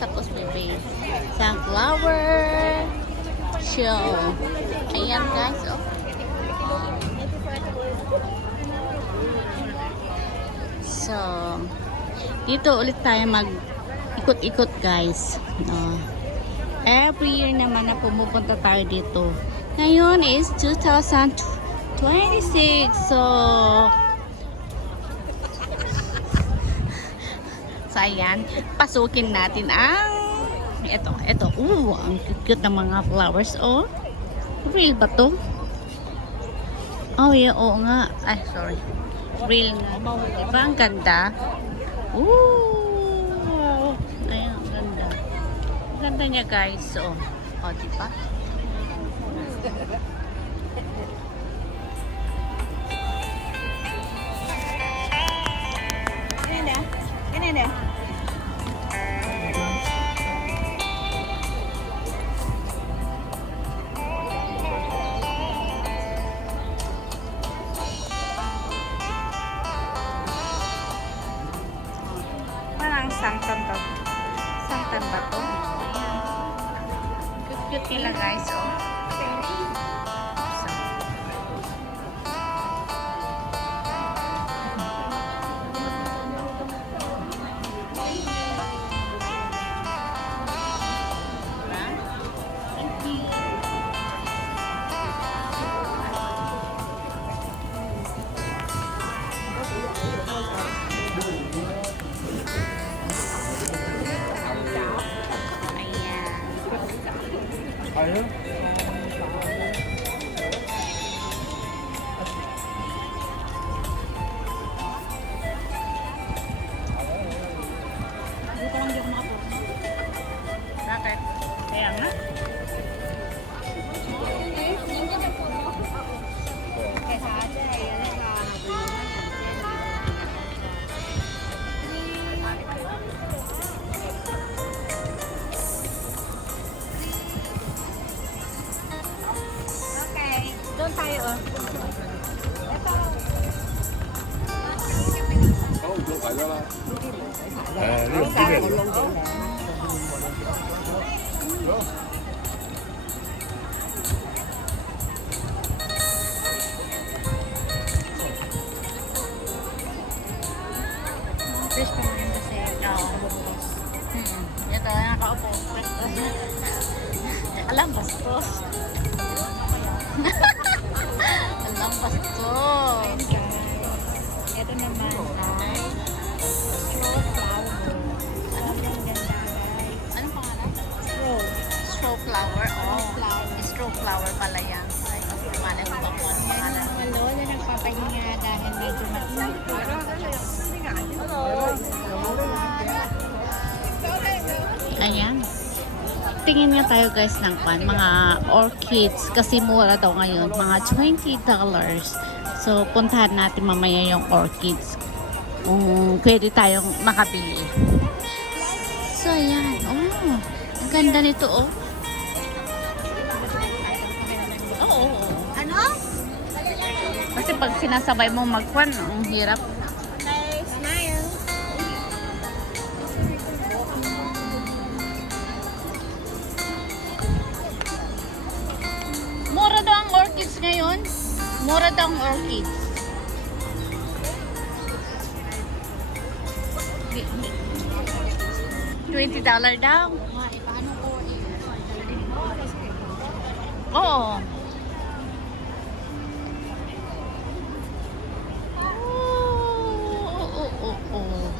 sa Cosme Bay. Sunflower show. Ayan guys, oh. So, dito ulit tayo mag-ikot-ikot guys. Every year naman na pumupunta tayo dito. Ngayon is 2026. So, ayan, pasukin natin ang ito. Ang cute ng mga flowers, oh. Real ba to? Oh, yeah, oo nga. Ay, sorry. Real nga. Diba? Ang ganda. Ooh. Ayan, ang ganda. Ang ganda niya, guys. Oh, diba? Ganyan. Parang santan to. Santan ba to? Cute nila guys, oh. Ayun. Dito lang din makapo. Bakit? Kaya nga. Doon tayo, oh. Doon tayo lang. Lihat, lihat. Fish ko rin kasi. Ito, nakaupo. Alam, bastos. Alam, bastos. Ito naman ay straw flower. Alam mo yung ganda, guys. Anong pangalan? Straw flower. Oh, straw flower pala yan. Ay, malay ko ba kung anong pangalan? Walo na nagpapahinga dahil medyo matulog. Ayan. Tingin nga tayo guys ng mga orchids kasi mura daw ngayon, mga $20. So puntahan natin mamaya yung orchids kung pwede tayong makabili. So ayan, oh, ang ganda nito, oh. Oo. Ano? Kasi pag sinasabay mo magkwan, ang hirap. Smile. Mura daw ang orchids ngayon. Mura daw ang orchids. $20 daw. Paano ko Oo.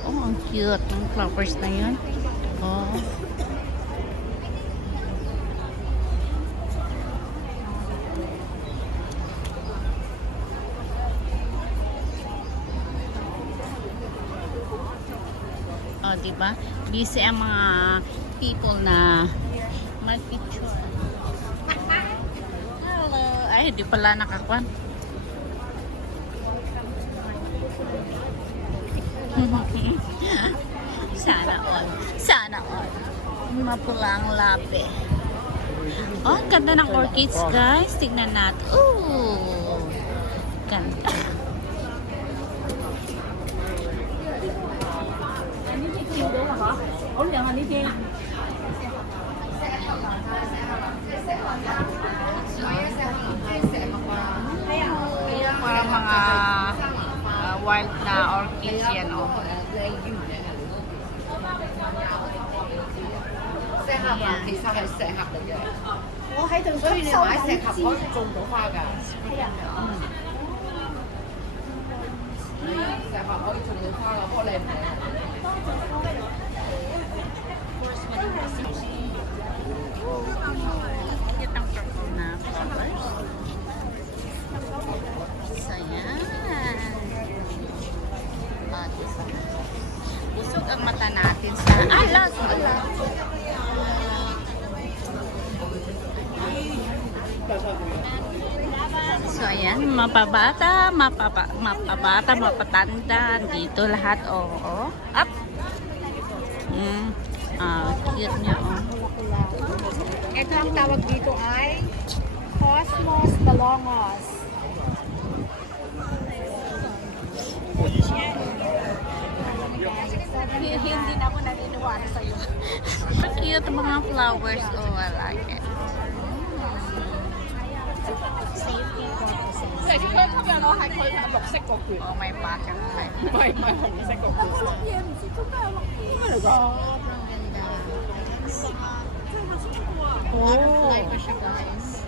Oh, ang cute. Ang flowers na yun. Oh. Oh, diba? Busy ang mga people na mag-picture. Hello. Ay, di pala nakakwan. Sana all. Sana all. Mapulang labi. Oh, ang ganda ng orchids, guys. Tignan natin. Ooh. Ganda. Parang mga wild na orchids yan, oh. Cute ang purple na flowers. So, yan. Busog ang mata natin sa alas. So, ayan, mapabata, mapatanda, dito lahat, oo. Up! Cute niya, oh. Ito ang tawag dito ay Cosmos Balongos. Hindi na ako naniniwala sa'yo. Cute mga flowers, oh, I like it. Safety purposes. Oh, may pattern. Sobrang ganda. Butterfly pa siya, guys.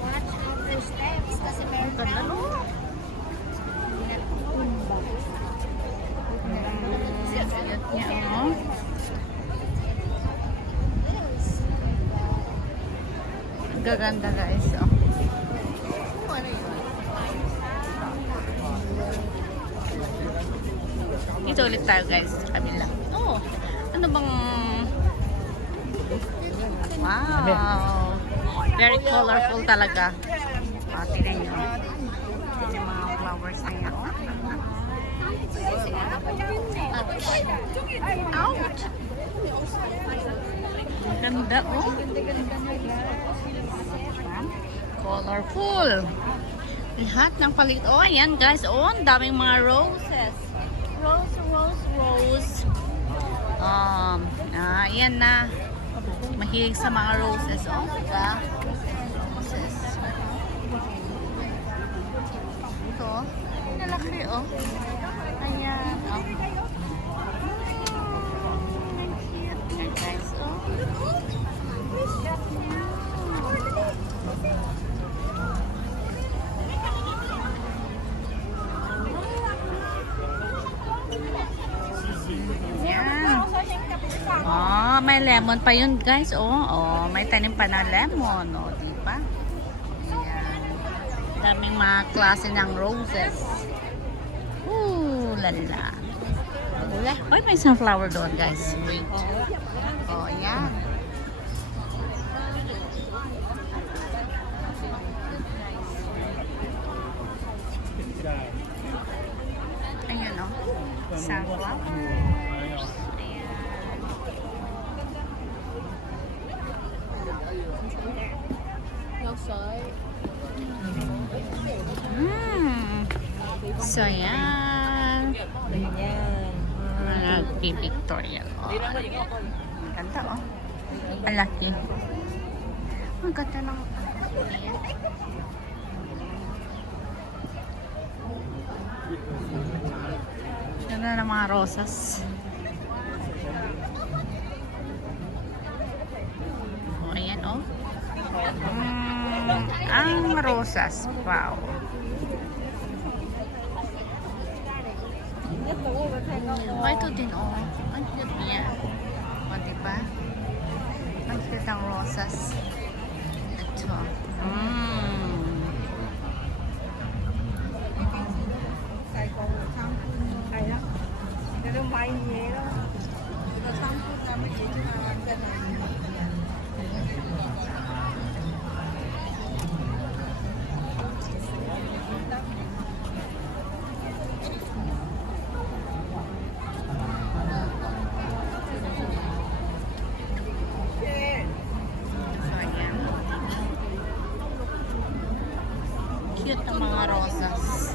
Watch out for steps kasi meron pa Cute niya, oh. Gaganda, guys, oh. Dito ulit tayo, guys, sa kabila. Oh, ano bang... Wow! Very colorful talaga. Oh, tingnan nyo. Yung mga flowers na yan, oh. Out! Ang ganda, oh. Colorful. Lahat ng palit. Oh, ayan, guys. Oh, ang daming mga roses. Rose. Ayan na. Mahilig sa mga roses. Oh, diba? Roses. Ito, oh. Nalaki, oh. Ayan, oh. Ayan, guys, oh. Ayan. Oh, may lemon pa yun, guys. Oh, may tanim pa na lemon. Oh, di ba? Ayan. Daming mga klase ng roses. Ooh, lala. Wala. Oy, may isang flower doon, guys. Wait. Oh, ayan. Ayan, oh. Sunflowers. So, yan. Nag-pictorial. Oh. Ang ganda, oh. Ang laki. Ang ganda ng... Ayan. Ganda ng mga rosas. Oh, ayan, oh. Ang rosas. Wow. Oh, ito din, oh. Ang cute niya. O, diba? Ang cute ang rosas. Ito. So, ayan. Cute ang mga rosas.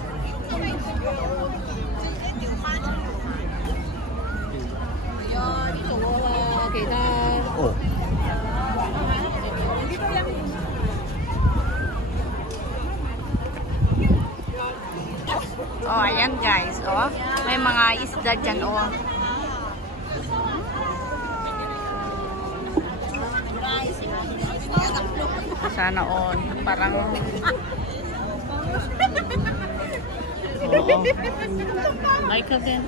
Oh. Oh, ayan guys. Oh, may mga isda dyan. Oh. Sana all. Parang... Oo. Ay ka din.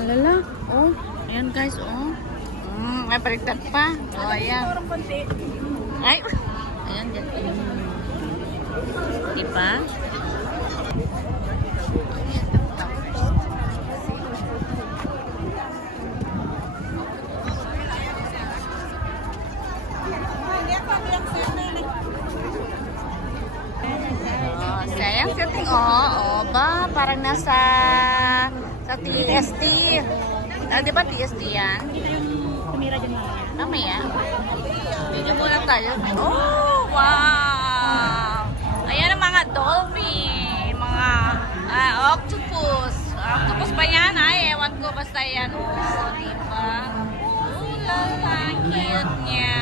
Alala. Oh. Ayan guys. Oh. May baliktad pa. Oh, ayan. Ay. Ayan dyan. Diba? Oh, sayang setting. Oh, ba? Parang nasa sa TST. Ah, di ba TST yan? Tumira dyan mga. Mamaya. Video muna tayo. Oh, wow! Ayan ang mga dolphin, mga octopus. Octopus ba yan? Ay, ewan ko basta yan. Oh, diba? Oh, lala, cute niya.